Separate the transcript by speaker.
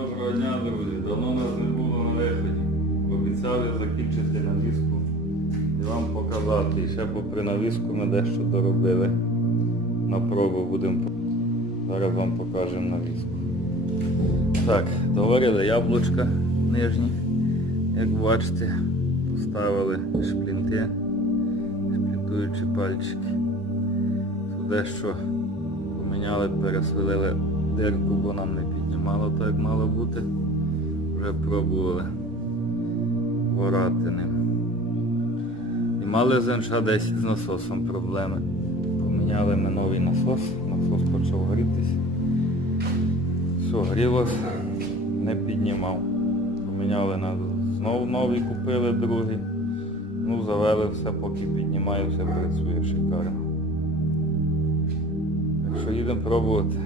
Speaker 1: доброго дня, друзі. Давно нас не було на виході. Обіцяв я закінчити навіску і вам показати. І ще попри навіску ми дещо доробили. На пробу будемо. Зараз вам покажемо навіску. Так, доварили яблучка нижні. Як бачите, поставили шплінти, шплінтуючі пальчики. Дещо поміняли, пересвилили дирку, бо нам не піднімало так як мало бути. Вже пробували ворати ним. І мали з НШ-10 з насосом проблеми. Поміняли ми новий насос, насос почав грітись. Все, грілось, не піднімав. Поміняли на знову новий купили другий. Ну, завели все, поки піднімає, все працює шикарно. Так що їдемо пробувати.